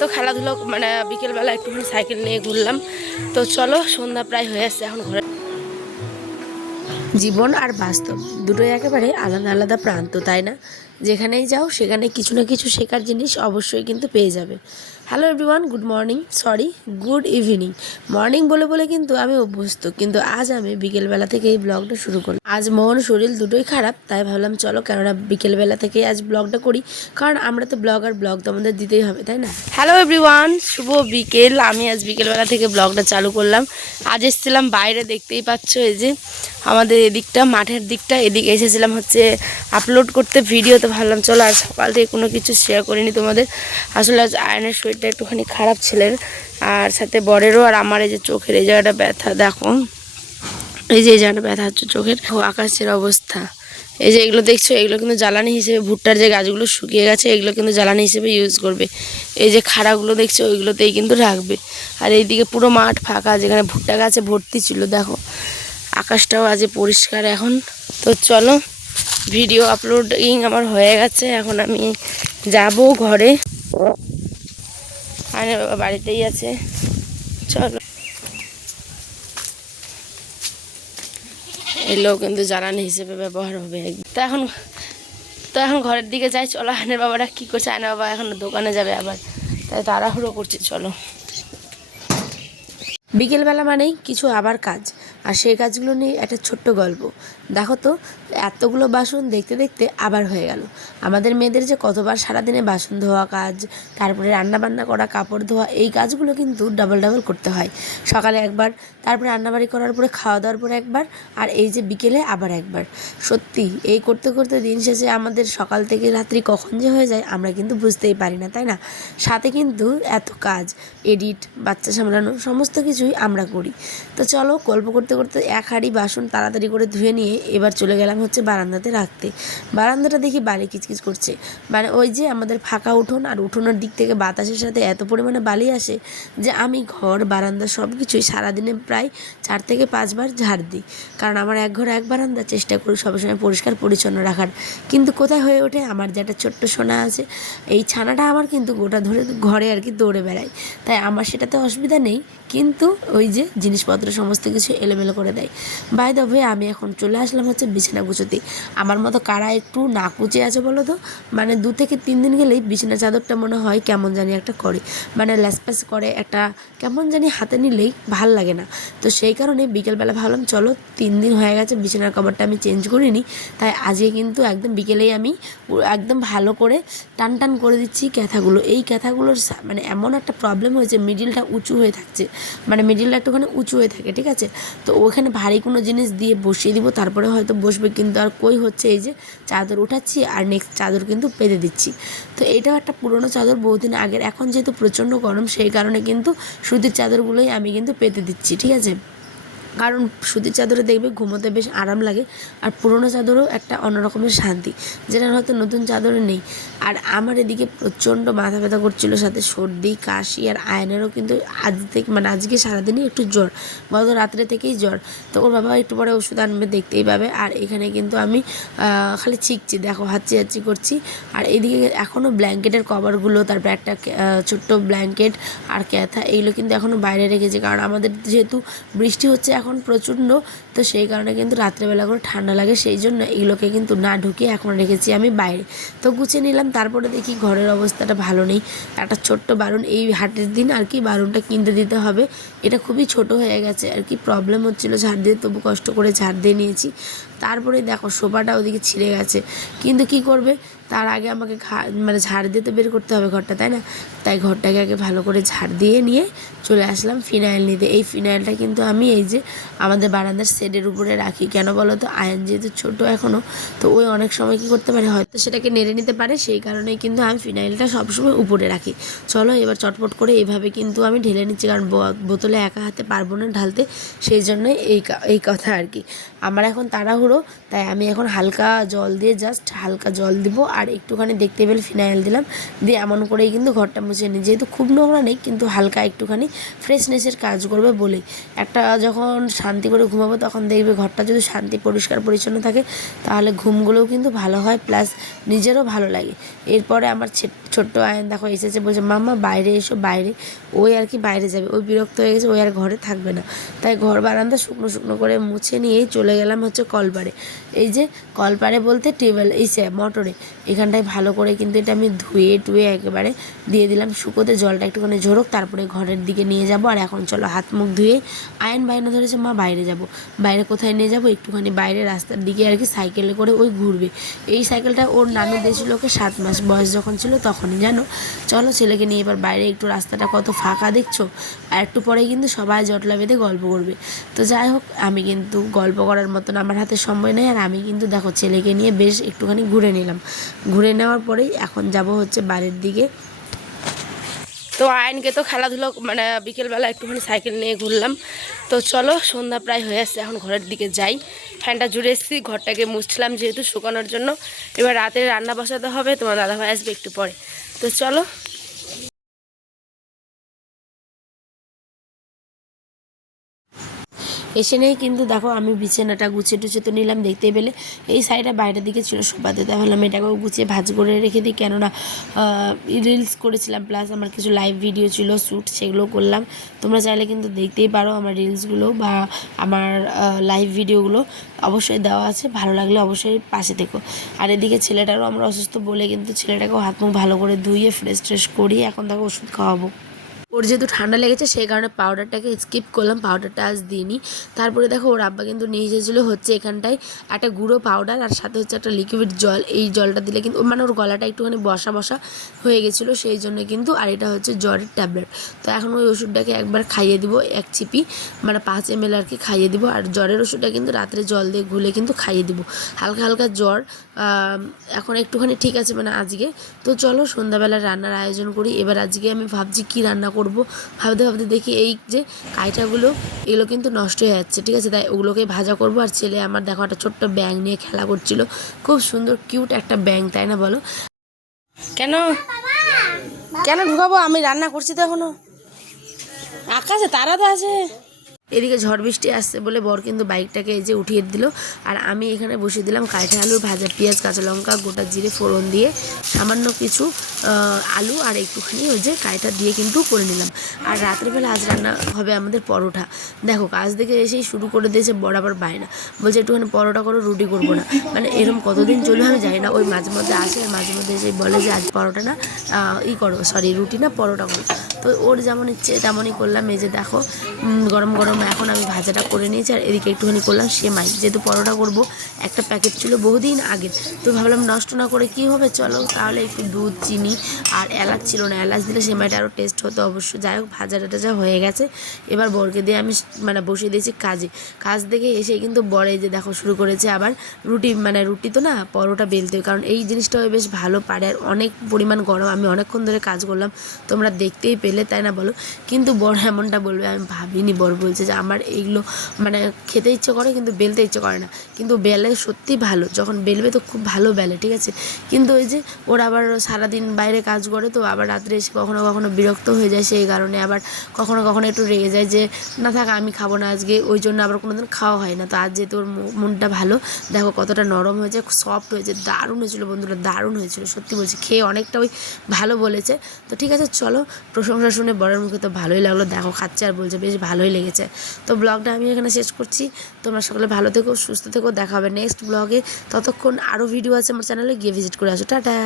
তো খেলাধুলো মানে বিকেলবেলা একটুখানি সাইকেল নিয়ে ঘুরলাম। তো চলো, সন্ধ্যা প্রায় হয়ে আসছে, এখন ঘরে। জীবন আর বাস্তব দুটোই একেবারে আলাদা আলাদা প্রান্ত, তাই না? যেখানেই যাও সেখানে কিছু না কিছু শেখার জিনিস অবশ্যই কিন্তু পেয়ে যাবে। Hello everyone, good morning, sorry good evening. Morning বলে বলে কিন্তু আমি অভ্যস্ত, কিন্তু আজ আমি বিকেলবেলা থেকে এই ব্লগটা শুরু করলাম। আজ মন শরীর দুটোই খারাপ, তাই ভাবলাম চলো কেননা বিকেলবেলা থেকে আজ ব্লগটা করি, কারণ আমরা তো ব্লগ আর ব্লগ তো আমাদের দিতেই হবে, তাই না? হ্যালো এভরিওয়ান, শুভ বিকেল। আমি আজ বিকেলবেলা থেকে ব্লগটা চালু করলাম। আজ এসেছিলাম বাইরে, দেখতেই পাচ্ছ এই যে আমাদের এদিকটা মাঠের দিকটা, এদিকে এসেছিলাম হচ্ছে আপলোড করতে ভিডিও। তো ভাবলাম চলো আজ সকাল থেকে কোনো কিছু শেয়ার করিনি তোমাদের। আসলে আজ আয়নের শরীরটা একটুখানি খারাপ ছিলেন, আর সাথে বরেরও। আর আমার এই যে চোখের এই জায়গাটা ব্যথা, দেখো এই যে এই জায়গাটা ব্যথা হচ্ছে চোখের। আকাশের অবস্থা এই যে এগুলো দেখছো, এগুলো কিন্তু জ্বালানি হিসেবে, ভুট্টার যে গাছগুলো শুকিয়ে গেছে এগুলো কিন্তু জ্বালানি হিসেবে ইউজ করবে। এই যে খাড়াগুলো দেখছো ওইগুলোতেই কিন্তু রাখবে। আর এইদিকে পুরো মাঠ ফাঁকা, যেখানে ভুট্টা গাছে ভর্তি ছিল। দেখো আকাশটাও আজ পরিষ্কার এখন। তো চলো, ভিডিও আপলোডিং আমার হয়ে গেছে, এখন আমি যাব ঘরে। আর বাড়িতেই আছে, চলো। এগুলোও কিন্তু জ্বালানি হিসেবে ব্যবহার হবে। তো এখন ঘরের দিকে যাই, চলো। আয়নের বাবারা কী করছে? আয়নের বাবা এখন দোকানে যাবে আবার, তাই তাড়াহুড়ো করছি, চলো। বিকেলবেলা মানেই কিছু আবার কাজ, আর সেই কাজগুলো নিয়ে একটা ছোট্ট গল্প। দেখো তো, এতগুলো বাসন দেখতে দেখতে আবার হয়ে গেল। আমাদের মেয়েদের যে কতবার সারাদিনে বাসন ধোয়া কাজ, তারপরে রান্নাবান্না করা, কাপড় ধোয়া, এই কাজগুলো কিন্তু ডাবল ডাবল করতে হয়। সকালে একবার, তারপরে রান্নাবাড়ি করার পরে খাওয়া দাওয়ার পরে একবার, আর এই যে বিকেলে আবার একবার। সত্যি এই করতে করতে দিন শেষে আমাদের সকাল থেকে রাত্রি কখন যে হয়ে যায় আমরা কিন্তু বুঝতেই পারি না, তাই না? সাথে কিন্তু এত কাজ, এডিট, বাচ্চা সামলানো, সমস্ত কিছুই আমরা করি। তো চলো, গল্প করতে করতে এক হাঁড়ি বাসন তাড়াতাড়ি করে ধুয়ে নিয়ে এবার চলে গেলাম হচ্ছে বারান্দাতে রাখতে। বারান্দাটা দেখি বালি কিচকিচ করছে, মানে ওই যে আমাদের ফাঁকা উঠোন, আর উঠোনের দিক থেকে বাতাসের সাথে এত পরিমাণে বালি আসে যে আমি ঘর বারান্দা সব কিছুই সারাদিনে প্রায় 4 থেকে 5 বার ঝাড় দিই। কারণ আমার এক ঘর এক বারান্দা, চেষ্টা করি সবসময় পরিষ্কার পরিচ্ছন্ন রাখার। কিন্তু কোথায় হয়ে ওঠে, আমার যে একটা ছোট্ট সোনা আছে, এই ছানাটা আমার কিন্তু গোটা ধরে ঘরে আর কি দৌড়ে বেড়ায়। তাই আমার সেটাতে অসুবিধা নেই, কিন্তু ওই যে জিনিসপত্র সমস্ত কিছু এলোমেলো করে দেয়। বাই দ্য ওয়ে, আমি এখন চলে আসলাম হচ্ছে বিছানা গুছোতে। আমার মতো কারা একটু না কুচে আছে বলো তো? মানে 2 থেকে 3 দিন গেলেই বিছানা চাদরটা মনে হয় কেমন জানি একটা করে, মানে ল্যাসপ্যাস করে, একটা কেমন জানি হাতে নিলেই ভাল লাগে না। তো সেই কারণে বিকেলবেলা ভাবলাম চলো, 3 দিন হয়ে গেছে বিছানার কভারটা আমি চেঞ্জ করিনি, তাই আজকে কিন্তু একদম বিকেলেই আমি একদম ভালো করে টান টান করে দিচ্ছি ক্যাথাগুলো। এই ক্যাথাগুলোর মানে এমন একটা প্রবলেম হয়েছে, মিডিলটা উঁচু হয়ে থাকছে, মানে মিডিলটা একটুখানি উঁচু হয়ে থাকে, ঠিক আছে? তো ওখানে ভারী কোনো জিনিস দিয়ে বসিয়ে দিব, তারপরে হয়তো বসবে, কিন্তু আর কই হচ্ছে। এই যে চাদর উঠাচ্ছি আর নেক্সট চাদর কিন্তু পেতে দিচ্ছি। তো এটাও একটা পুরোনো চাদর, বহুদিন আগের। এখন যেহেতু প্রচণ্ড গরম, সেই কারণে কিন্তু সুতির চাদরগুলোই আমি কিন্তু পেতে দিচ্ছি, ঠিক আছে? কারণ সুতির চাদরে দেখবে ঘুমোতে বেশ আরাম লাগে, আর পুরোনো চাদরও একটা অন্যরকমের শান্তি, যেটা হয়তো নতুন চাদরে নেই। আর আমার এদিকে প্রচণ্ড মাথা ব্যথা করছিল, সাথে সর্দি কাশি, আর আয়নেরও কিন্তু আজ থেকে মানে আজকে সারাদিনই একটু জ্বর, গত রাত্রে থেকেই জ্বর। তো ওর বাবা একটু পরে ওষুধ আনবে, দেখতেই পাবে। আর এখানে কিন্তু আমি খালি ছিকছি, দেখো হাঁচি হাঁচি করছি। আর এদিকে এখনও ব্ল্যাঙ্কেটের কভারগুলো, তারপর একটা ছোট্ট ব্ল্যাঙ্কেট আর ক্যাথা, এইগুলো কিন্তু এখনও বাইরে রেখেছি, কারণ আমাদের যেহেতু বৃষ্টি হচ্ছে এখন প্রচণ্ড, তো সেই কারণে কিন্তু রাত্রেবেলা করে ঠান্ডা লাগে, সেই জন্য এগুলোকে কিন্তু না ঢুকিয়ে এখন রেখেছি আমি বাইরে। তো গুছিয়ে নিলাম, তারপরে দেখি ঘরের অবস্থাটা ভালো নেই। একটা ছোট্ট বারুন, এই হাটের দিন আর কি বারুনটা কিনতে দিতে হবে। এটা খুবই ছোট হয়ে গেছে আর কি, প্রবলেম হচ্ছিলো ঝাড় দিয়ে, তবু কষ্ট করে ঝাড় দিয়ে নিয়েছি। তারপরে দেখো সোফাটা ওদিকে ছিঁড়ে গেছে, কিন্তু কি করবে, তার আগে আমাকে মানে ঝাড় দিয়ে তো বের করতে হবে ঘরটা, তাই না? তাই ঘরটাকে আগে ভালো করে ঝাড় দিয়ে নিয়ে চলে আসলাম ফিনাইল নিতে। এই ফিনাইলটা কিন্তু আমি এই যে আমাদের বারান্দার শেডের উপরে রাখি। কেন বলো তো? আয়ন যেহেতু ছোটো এখনও, তো ওই অনেক সময় কী করতে পারে, হয়তো সেটাকে নেড়ে নিতে পারে, সেই কারণেই কিন্তু আমি ফিনাইলটা সবসময় উপরে রাখি। চলো এবার চটপট করে এইভাবে কিন্তু আমি ঢেলে নিচ্ছি, কারণ বোতলে একা হাতে পারবো না ঢালতে, সেই জন্যই এই কথা আর কি। আমার এখন তাড়াহুড়ো, তাই আমি এখন হালকা জল দিয়ে, জাস্ট হালকা জল দিব আর একটুখানি দেখতে পেলে ফিনাইল দিলাম, দিয়ে এমন করেই কিন্তু ঘরটা মুছে নিই। যেহেতু খুব নোংরা নেই, কিন্তু হালকা একটুখানি ফ্রেশনেসের কাজ করবে বলেই। একটা যখন শান্তি করে ঘুমাবো তখন দেখবে ঘরটা যদি শান্তি পরিষ্কার পরিচ্ছন্ন থাকে তাহলে ঘুমগুলোও কিন্তু ভালো হয়, প্লাস নিজেরও ভালো লাগে। এরপরে আমার ছোট্ট আয়ন দেখো এসেছে, বলছে মাম্মা বাইরে এসো বাইরে। ওই আর কি বাইরে যাবে, ওই বিরক্ত হয়ে গেছে, ওই আর ঘরে থাকবে না। তাই ঘর বারান্দা শুকনো শুকনো করে মুছে নিয়েই চলে গেলাম হচ্ছে কলপাড়ে। এই যে কলপাড়ে বলতে টিউবওয়েল, এই মোটরে এখানটায় ভালো করে কিন্তু এটা আমি ধুয়ে টুয়ে একেবারে দিয়ে দিলাম শুকোতে, জলটা একটুখানি ঝরুক, তারপরে ঘরের দিকে নিয়ে যাব। আর এখন চলো হাত মুখ ধুয়ে আয়ন বায়না ধরেছে মা বাইরে যাব। বাইরে কোথায় নিয়ে যাব, একটুখানি বাইরে রাস্তার দিকে আর কি সাইকেলে করে ওই ঘুরবে। এই সাইকেলটা ওর নানু দিয়েছিল ওকে 7 মাস বয়স যখন ছিল তখনই, জানো। চলো ছেলেকে নিয়ে এবার বাইরে একটু, রাস্তাটা কত ফাঁকা দেখছো, আর একটু পরেই কিন্তু সবাই জটলা বেঁধে গল্প করবে। তো যাই হোক, আমি কিন্তু গল্প করার মতন আমার হাতে সময় নেই, আর আমি কিন্তু দেখো ছেলেকে নিয়ে বেশ একটুখানি ঘুরে নিলাম। ঘুরে নেওয়ার পরেই এখন যাব হচ্ছে বাড়ির দিকে। তো আয়নকে তো খেলাধুলো মানে বিকেলবেলা একটুখানি সাইকেল নিয়ে ঘুরলাম। তো চলো সন্ধ্যা প্রায় হয়ে আসছে, এখন ঘরের দিকে যাই। ফ্যানটা জুড়ে এসেছি, ঘরটাকে মুছছিলাম যেহেতু শুকানোর জন্য। এবার রাতে রান্না বসাতে হবে, তোমার দাদাভাই আসবে একটু পরে। তো চলো। এসে নেই কিন্তু দেখো আমি বিছানাটা গুছিয়ে টুছিয়ে তো নিলাম, দেখতেই পেলে এই সাইডে বাইরের দিকে ছিল শোভাতে, তাহলে আমি এটাকেও গুছিয়ে ভাজ করে রেখে দিই, কেননা রিলস করেছিলাম, প্লাস আমার কিছু লাইভ ভিডিও ছিল শ্যুট, সেগুলো করলাম। তোমরা চাইলে কিন্তু দেখতেই পারো আমার রিলসগুলো বা আমার লাইভ ভিডিওগুলো অবশ্যই দেওয়া আছে, ভালো লাগলে অবশ্যই পাশে থেকো। আর এদিকে ছেলেটারও আমরা অসুস্থ বলে কিন্তু ছেলেটাকেও হাত মুখ ভালো করে ধুয়ে ফ্রেশ ট্রেশ করিয়ে এখন তাকে ওষুধ খাওয়াবো। ওর যেহেতু ঠান্ডা লেগেছে সেই কারণে পাউডারটাকে স্কিপ করলাম, পাউডারটা আজ দিইনি। তারপরে দেখো ওর আব্বা কিন্তু নিয়ে এসেছিলো হচ্ছে এখানটায় একটা গুঁড়ো পাউডার, আর সাথে হচ্ছে একটা লিকুইড জল। এই জলটা দিলে কিন্তু মানে ওর গলাটা একটুখানি বসা বসা হয়ে গেছিলো সেই জন্য কিন্তু। আর এটা হচ্ছে জ্বরের ট্যাবলেট। তো এখন ওই ওষুধটাকে একবার খাইয়ে দিব, 1 চিপি মানে 5 ml আর কি খাইয়ে দিব। আর জ্বরের ওষুধটা কিন্তু রাত্রে জল দিয়ে ঘুলে কিন্তু খাইয়ে দিব। হালকা হালকা জ্বর, এখন একটুখানি ঠিক আছে মানে আজকে। তো চলো সন্ধ্যাবেলা রান্নার আয়োজন করি। এবার আজকে আমি ভাবছি কি রান্না করব, ভাবতে ভাবতে দেখি এই যে কাইটাগুলো এগুলো কিন্তু নষ্ট হয়ে যাচ্ছে, ঠিক আছে, তাই ওগুলোকে ভাজা করব। আর ছেলে আমার দেখো একটা ছোট্ট ব্যাঙ নিয়ে খেলা করছিল, খুব সুন্দর কিউট একটা ব্যাঙ, তাই না বলো? কেন কেন ঢুকাবো, আমি রান্না করছি তো এখনো, আকাশে তারা তো আছে। এদিকে ঝড় বৃষ্টি আসছে বলে বর কিন্তু বাইকটাকে এই যে উঠিয়ে দিল। আর আমি এখানে বসিয়ে দিলাম কাঁঠা আলুর ভাজা, পেঁয়াজ কাঁচা লঙ্কা গোটা জিরে ফোড়ন দিয়ে সামান্য কিছু আলু আর একটুখানি ওই যে কাঁটা দিয়ে কিন্তু করে নিলাম। আর রাত্রেবেলা আজ রান্না হবে আমাদের পরোটা। দেখো কাজ থেকে এসেই শুরু করে দিয়েছে বরাবর বায়না, বলছে একটুখানি পরোটা করো, রুটি করবো না। মানে এরকম কতদিন চলবে আমি জানি না। ওই মাঝে মধ্যে আসে, মাঝে মধ্যে এসে বলে যে আজ পরোটা না রুটি না পরোটা করো। তো ওর যেমন ইচ্ছে তেমনই করলাম। এই যে দেখো গরম গরম এখন আমি ভাজাটা করে নিয়েছি, আর এদিকে একটুখানি করলাম সেমাই। যেহেতু পরোটা করবো, একটা প্যাকেট ছিল বহুদিন আগে, তো ভাবলাম নষ্ট না করে কী হবে, চলো তাহলে একটু দুধ চিনি আর এলাচ ছিল না, এলাচ দিলে সেমাইটা আরও টেস্ট হতো অবশ্য। যাই হোক ভাজাটা টাজা হয়ে গেছে। এবার বরকে দিয়ে আমি মানে বসিয়ে দিয়েছি কাজ দেখে এসে কিন্তু বরে যে দেখো শুরু করেছে আবার রুটি তো না পরোটা বেলতে, কারণ এই জিনিসটাও বেশ ভালো পারে। আর অনেক পরিমাণ গরম, আমি অনেকক্ষণ ধরে কাজ করলাম, তোমরা দেখতেই পেলে, তাই না বলো? কিন্তু বর এমনটা বলবে আমি ভাবিনি। বর বলছে যে আমার এইগুলো মানে খেতে ইচ্ছে করে কিন্তু বেলতে ইচ্ছে করে না, কিন্তু বেলে সত্যি ভালো, যখন বেলবে তো খুব ভালো বেলে, ঠিক আছে। কিন্তু ওই যে ওরা আবার সারাদিন বাইরে কাজ করে, তো আবার রাত্রে এসে কখনো কখনো বিরক্ত হয়ে যায়, সেই কারণে আবার কখনো কখনো একটু রেগে যায় যে না থাক আমি খাবো না আজকে, ওই জন্য আবার কোনো দিন খাওয়া হয় না। তো আজ যেহেতু ওর মনটা ভালো, দেখো কতটা নরম হয়েছে, সফট হয়েছে, দারুণ হয়েছিল বন্ধুরা, দারুণ হয়েছিল সত্যি বলছি, খেয়ে অনেকটা ওই ভালো বলেছে। তো ঠিক আছে চলো, প্রশংসা শুনে বরের মুখে তো ভালোই লাগলো, দেখো খাচ্ছে আর বলছে বেশ ভালোই লেগেছে। তো ব্লগটা আমি এখানে শেষ করছি, তোমরা সকলে ভালো থেকো সুস্থ থেকো, দেখা হবে নেক্সট ব্লগে। ততক্ষণ আরও ভিডিও আছে আমার চ্যানেলে, গিয়ে ভিজিট করে আসো, টাটা।